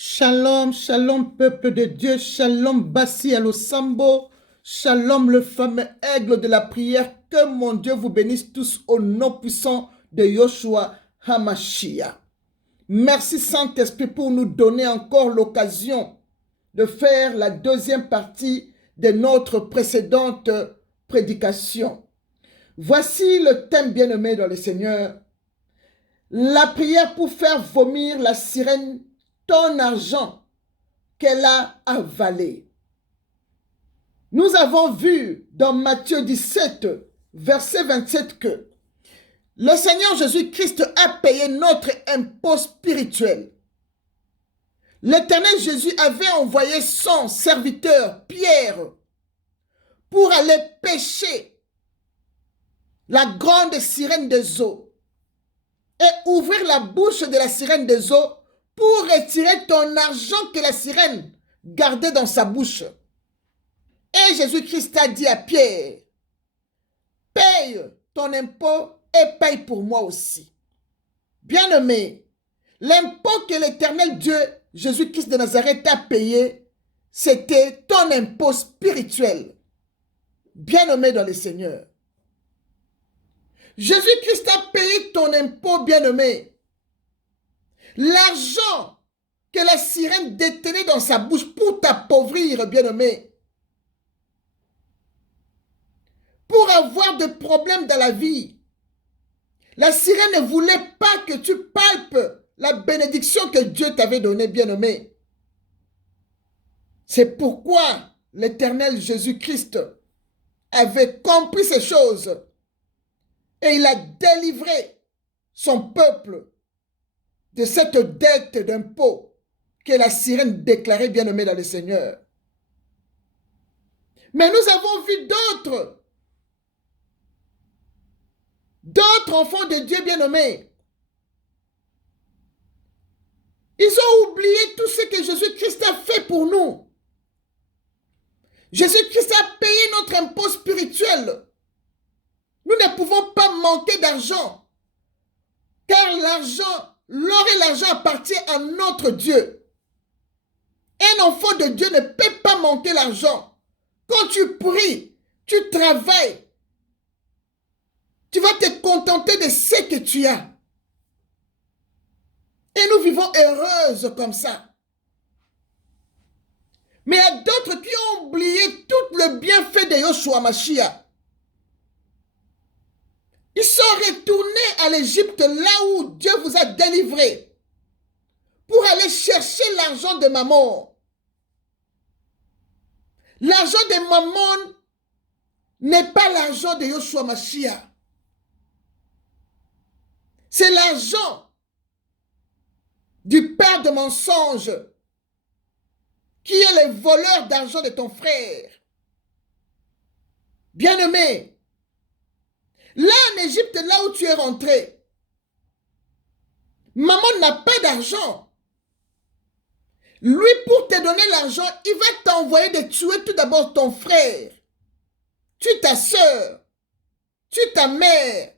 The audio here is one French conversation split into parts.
Shalom, shalom, peuple de Dieu, shalom, Bassi Alosambo, shalom, le fameux aigle de la prière, que mon Dieu vous bénisse tous au nom puissant de Yoshua HaMashiach. Merci Saint-Esprit pour nous donner encore l'occasion de faire la deuxième partie de notre précédente prédication. Voici le thème bien-aimé dans le Seigneur. La prière pour faire vomir la sirène, ton argent qu'elle a avalé. Nous avons vu dans Matthieu 17, verset 27 que le Seigneur Jésus-Christ a payé notre impôt spirituel. L'Éternel Jésus avait envoyé son serviteur Pierre pour aller pêcher la grande sirène des eaux et ouvrir la bouche de la sirène des eaux pour retirer ton argent que la sirène gardait dans sa bouche. Et Jésus-Christ a dit à Pierre, paye ton impôt et paye pour moi aussi. Bien-aimé, l'impôt que l'Éternel Dieu, Jésus-Christ de Nazareth, a payé, c'était ton impôt spirituel. Bien-aimé dans le Seigneur. Jésus-Christ a payé ton impôt, bien-aimé. L'argent que la sirène détenait dans sa bouche pour t'appauvrir, bien-aimé. Pour avoir des problèmes dans la vie. La sirène ne voulait pas que tu palpes la bénédiction que Dieu t'avait donnée, bien-aimé. C'est pourquoi l'Éternel Jésus-Christ avait compris ces choses et il a délivré son peuple de cette dette d'impôt que la sirène déclarait, bien-aimé dans le Seigneur. Mais nous avons vu d'autres enfants de Dieu bien-aimés. Ils ont oublié tout ce que Jésus-Christ a fait pour nous. Jésus-Christ a payé notre impôt spirituel. Nous ne pouvons pas manquer d'argent, car l'or et l'argent appartiennent à notre Dieu. Un enfant de Dieu ne peut pas manquer l'argent. Quand tu pries, tu travailles, tu vas te contenter de ce que tu as. Et nous vivons heureuses comme ça. Mais il y a d'autres qui ont oublié tout le bienfait de Yoshua Mashiach. Ils sont retournés à l'Égypte, là où Dieu vous a délivré, pour aller chercher l'argent de Mammon. L'argent de Mammon n'est pas l'argent de Yoshua Mashiach. C'est l'argent du père de mensonge qui est le voleur d'argent de ton frère. Bien-aimé, là en Égypte, là où tu es rentré, Mammon n'a pas d'argent. Lui, pour te donner l'argent, il va t'envoyer de tuer tout d'abord ton frère, tue ta soeur, tue ta mère,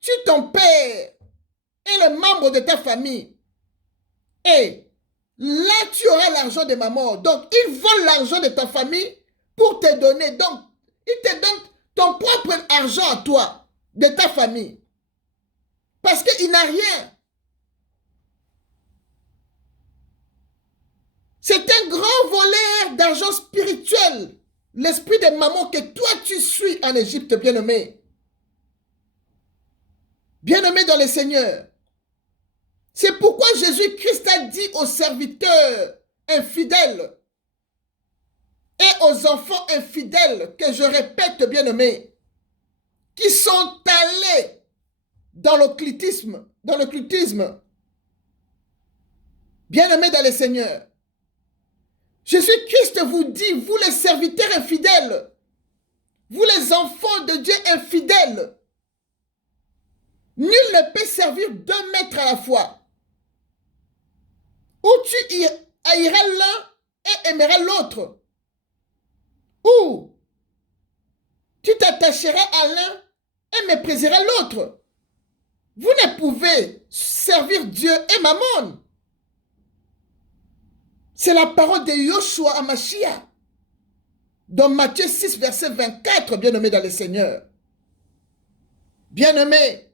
tue ton père et le membre de ta famille. Et là, tu auras l'argent de Mammon. Donc, il vole l'argent de ta famille pour te donner. Donc, il te donne ton propre argent à toi, de ta famille. Parce qu'il n'a rien. C'est un grand voleur d'argent spirituel. L'esprit de Mammon que toi tu suis en Égypte, bien-aimé. Bien-aimé dans le Seigneur. C'est pourquoi Jésus-Christ a dit aux serviteurs infidèles et aux enfants infidèles, que je répète, bien-aimés, qui sont allés dans l'occultisme, bien-aimés dans le Seigneur. Jésus-Christ vous dit, vous les serviteurs infidèles, vous les enfants de Dieu infidèles, nul ne peut servir deux maîtres à la fois. Ou tu haïras l'un et aimeras l'autre. Ou tu t'attacheras à l'un et mépriseras l'autre. Vous ne pouvez servir Dieu et Mammon. C'est la parole de Yoshua Amashia. Dans Matthieu 6, verset 24, bien-aimé dans le Seigneur. Bien-aimé,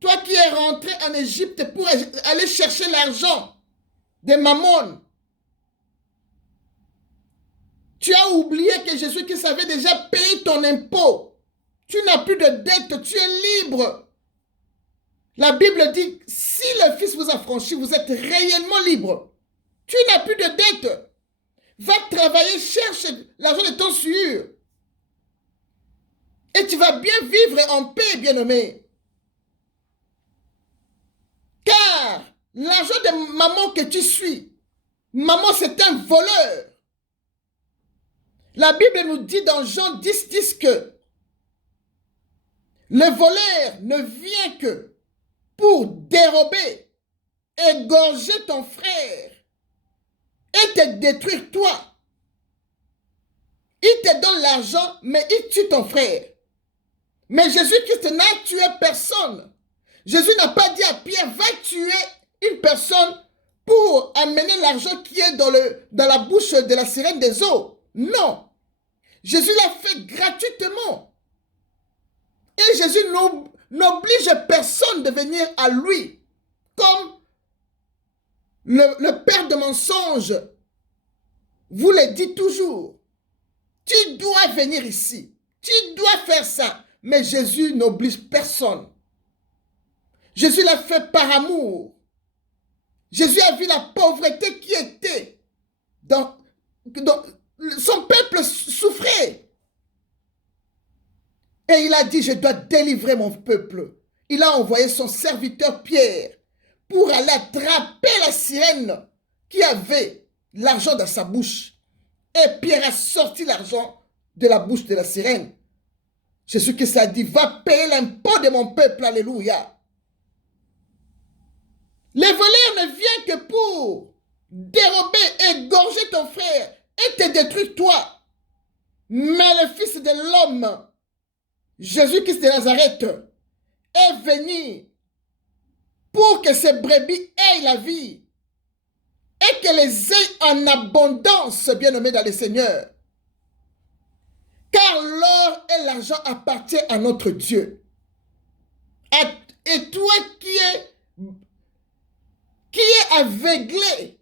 toi qui es rentré en Égypte pour aller chercher l'argent de Mammon, tu as oublié que Jésus-Christ avait déjà payé ton impôt. Tu n'as plus de dette, tu es libre. La Bible dit, si le Fils vous a franchi, vous êtes réellement libre. Tu n'as plus de dette. Va travailler, cherche l'argent de ton sueur. Et tu vas bien vivre en paix, bien-aimé. Car l'argent de maman que tu suis, maman c'est un voleur. La Bible nous dit dans Jean 10, 10 que le voleur ne vient que pour dérober, égorger ton frère et te détruire toi. Il te donne l'argent, mais il tue ton frère. Mais Jésus-Christ n'a tué personne. Jésus n'a pas dit à Pierre, va tuer une personne pour amener l'argent qui est dans la bouche de la sirène des eaux. Non. Jésus l'a fait gratuitement. Et Jésus n'oblige personne de venir à lui. Comme le père de mensonges vous le dit toujours. Tu dois venir ici. Tu dois faire ça. Mais Jésus n'oblige personne. Jésus l'a fait par amour. Jésus a vu la pauvreté qui était dans son peuple souffrait. Et il a dit, je dois délivrer mon peuple. Il a envoyé son serviteur Pierre pour aller attraper la sirène qui avait l'argent dans sa bouche. Et Pierre a sorti l'argent de la bouche de la sirène. Jésus-Christ a dit, va payer l'impôt de mon peuple, alléluia. Les voleurs ne viennent que pour dérober, égorger ton frère et te détruire toi. Mais le Fils de l'homme, Jésus-Christ de Nazareth, est venu pour que ces brebis aient la vie et que les aient en abondance, bien-aimés dans le Seigneur. Car l'or et l'argent appartiennent à notre Dieu. Et toi qui es aveuglé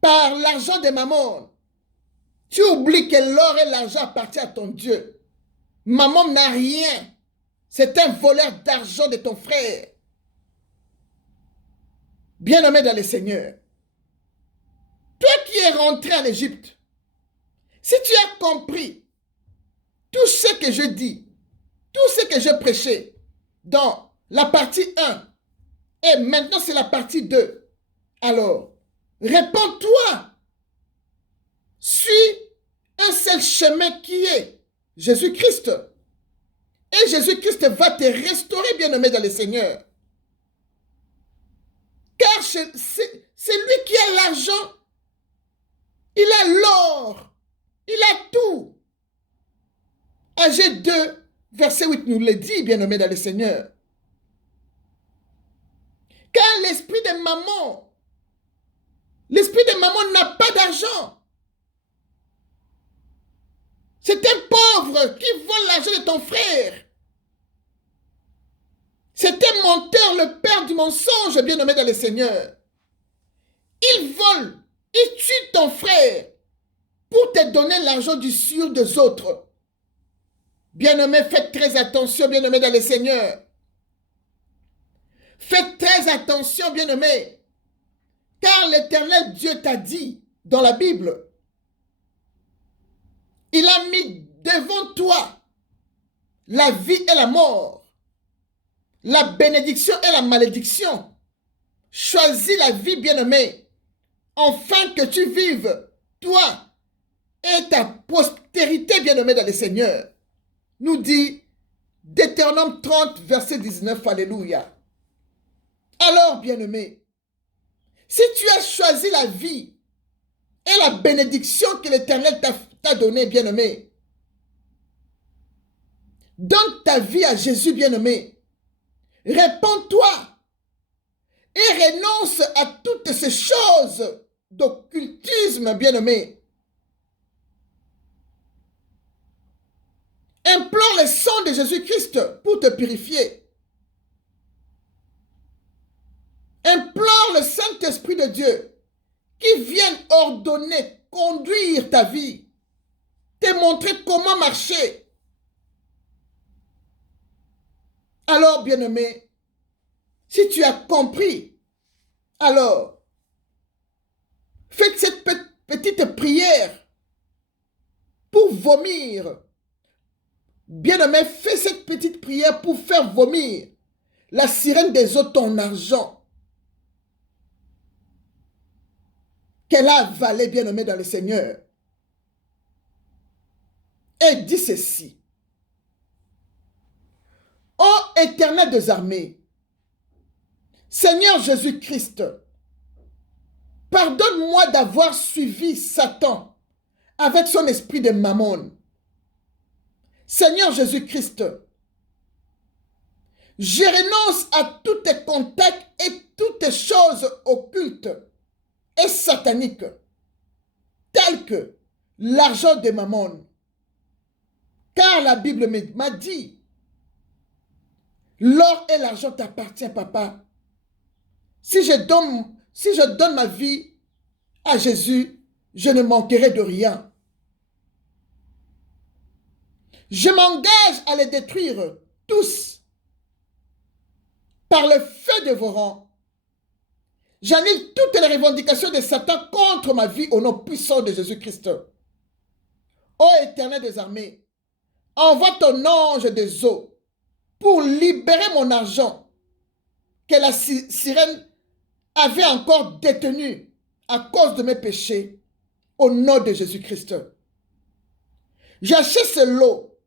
par l'argent de maman, tu oublies que l'or et l'argent appartiennent à ton Dieu. Maman n'a rien. C'est un voleur d'argent de ton frère. Bien-aimé dans le Seigneur. Toi qui es rentré en Égypte, si tu as compris tout ce que je dis, tout ce que je prêchais dans la partie 1, et maintenant c'est la partie 2, alors réponds-toi. Suis un seul chemin qui est Jésus-Christ. Et Jésus-Christ va te restaurer, bien-aimé dans le Seigneur. Car c'est lui qui a l'argent. Il a l'or. Il a tout. Ag 2, verset 8 nous le dit, bien-aimé dans le Seigneur. Car l'esprit de maman n'a pas d'argent. C'est un pauvre qui vole l'argent de ton frère. C'est un menteur, le père du mensonge, bien-aimé dans le Seigneur. Il vole, il tue ton frère pour te donner l'argent du sûr des autres. Bien-aimé, faites très attention, bien-aimé dans le Seigneur. Faites très attention, bien-aimé. Car l'Éternel Dieu t'a dit dans la Bible, il a mis devant toi la vie et la mort, la bénédiction et la malédiction. Choisis la vie, bien-aimé, afin que tu vives, toi et ta postérité, bien-aimé dans le Seigneur. Nous dit Deutéronome 30, verset 19, alléluia. Alors, bien-aimé, si tu as choisi la vie et la bénédiction que l'Éternel t'a donnée, bien-aimé, donne ta vie à Jésus, bien-aimé. Répands-toi et renonce à toutes toutes ces choses d'occultisme, bien-aimé, implore le sang de Jésus-Christ pour te purifier. Implore le Saint-Esprit de Dieu qui vienne ordonner, conduire ta vie, te montrer comment marcher. Alors, bien-aimé, si tu as compris, alors, faites cette petite prière pour vomir. Bien-aimé, fais cette petite prière pour faire vomir la sirène des eaux, ton argent, qu'elle a avalé, bien-aimé, dans le Seigneur. Et dis ceci. Ô Éternel des armées, Seigneur Jésus-Christ, pardonne-moi d'avoir suivi Satan avec son esprit de mammon. Seigneur Jésus-Christ, je renonce à tous tes contacts et toutes tes choses occultes et sataniques, telles que l'argent de mammon. Car la Bible m'a dit, l'or et l'argent t'appartiennent, papa. Si je donne ma vie à Jésus, je ne manquerai de rien. Je m'engage à les détruire tous par le feu dévorant. J'annule toutes les revendications de Satan contre ma vie au nom puissant de Jésus-Christ. Ô Éternel des armées, envoie ton ange des eaux pour libérer mon argent que la sirène avait encore détenu à cause de mes péchés au nom de Jésus-Christ. J'achète ce lot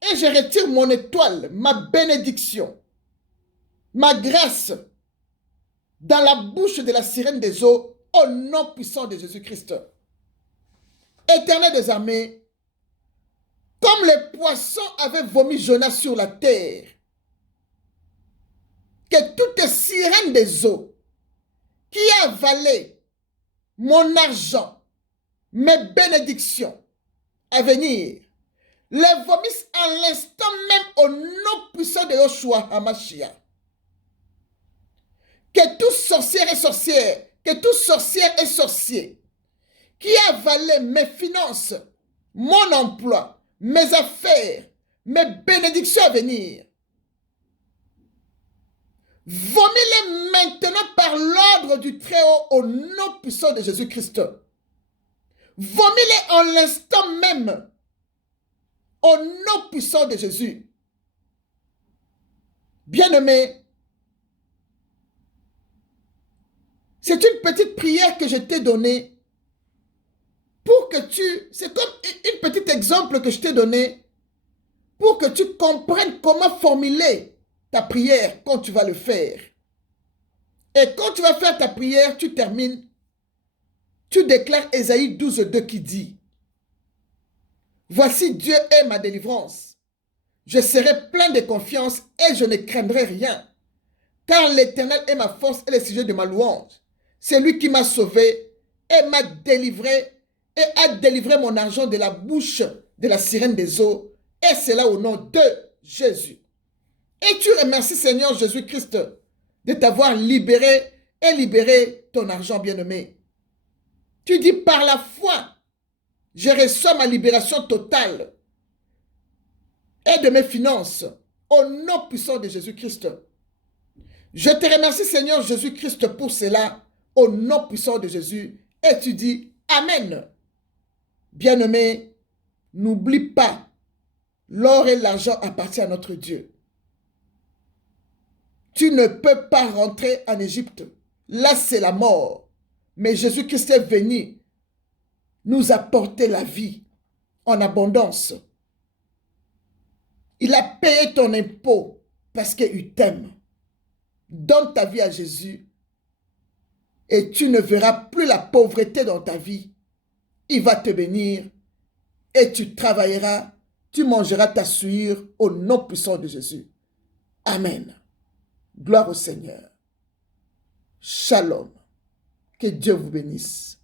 et je retire mon étoile, ma bénédiction, ma grâce dans la bouche de la sirène des eaux au nom puissant de Jésus-Christ. Éternel des armées, comme les poissons avaient vomi Jonas sur la terre, que toutes sirènes des eaux qui avalent mon argent, mes bénédictions à venir, les vomissent en l'instant même au nom puissant de Yoshua HaMashiach. Que tout sorcière et sorcière, que tout sorcière et sorcier qui avalait mes finances, mon emploi, mes affaires, mes bénédictions à venir, vomis-les maintenant par l'ordre du Très-Haut au nom puissant de Jésus-Christ. Vomis-les en l'instant même au nom puissant de Jésus. Bien-aimé, c'est une petite prière que je t'ai donnée pour que c'est comme un petit exemple que je t'ai donné pour que tu comprennes comment formuler ta prière quand tu vas le faire. Et quand tu vas faire ta prière, tu termines, tu déclares Ésaïe 12:2 qui dit, voici Dieu est ma délivrance. Je serai plein de confiance et je ne craindrai rien. Car l'Éternel est ma force et le sujet de ma louange. C'est lui qui m'a sauvé et m'a délivré et a délivré mon argent de la bouche de la sirène des eaux. Et c'est là au nom de Jésus. Et tu remercies Seigneur Jésus-Christ de t'avoir libéré et libéré ton argent bien-aimé. Tu dis par la foi, je reçois ma libération totale et de mes finances au nom puissant de Jésus-Christ. Je te remercie Seigneur Jésus-Christ pour cela au nom puissant de Jésus. Et tu dis Amen. Bien-aimé, n'oublie pas, l'or et l'argent appartiennent à notre Dieu. Tu ne peux pas rentrer en Égypte. Là, c'est la mort. Mais Jésus-Christ est venu nous apporter la vie en abondance. Il a payé ton impôt parce qu'il t'aime. Donne ta vie à Jésus et tu ne verras plus la pauvreté dans ta vie. Il va te bénir et tu travailleras, tu mangeras ta souillure au nom puissant de Jésus. Amen. Gloire au Seigneur. Shalom. Que Dieu vous bénisse.